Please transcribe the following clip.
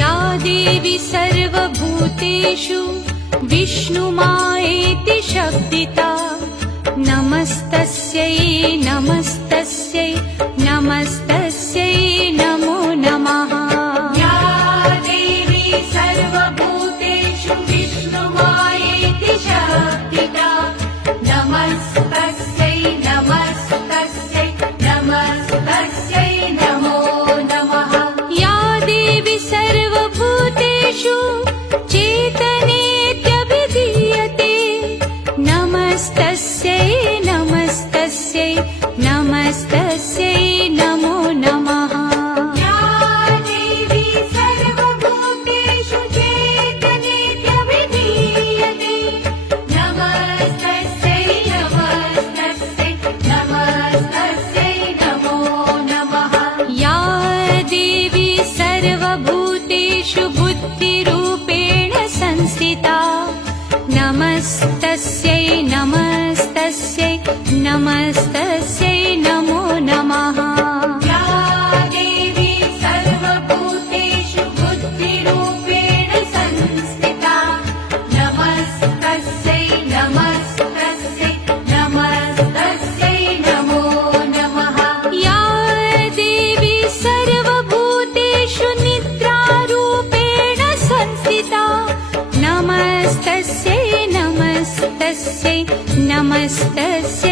या देवी सर्वभूतेषु विष्णुमायेति शब्दिता नमस्तस्यै नमस्तस्यै नमस्तस्यै नमो नमः। या देवी सर्वभूतेषु विष्णुमायेति शब्दिता नमस्तस्यै नमस्तस्यै नमस्तस्यै नमो नमः। या देवी सर्वभूतेषु चेतनेत्यभिधीयते नमस्तस्यै नमस्तस्यै नमस्तस्यै नमो नमः। या देवी सर्वभूतेषु चेतनेत्यभिधीयते नमस्तस्यै नमस्तस्यै नमस्तस्यै नमो नमः। या देवी सर्वभूतेषु बुद्धिरूपेण संस्थिता नमस्तस्यै नमस्तस्यै नमस्तस्यै नमो नमः। या देवी सर्वभूतेषु बुद्धिरूपेण संस्थिता नमस्तस्यै नमस्तस्यै नमस्तस्यै नमो नमः। या देवी सर्वभूतेषु निद्रारूपेण संस्थिता नमस्तस्यै नमस्तस्यै नमस्तस्यै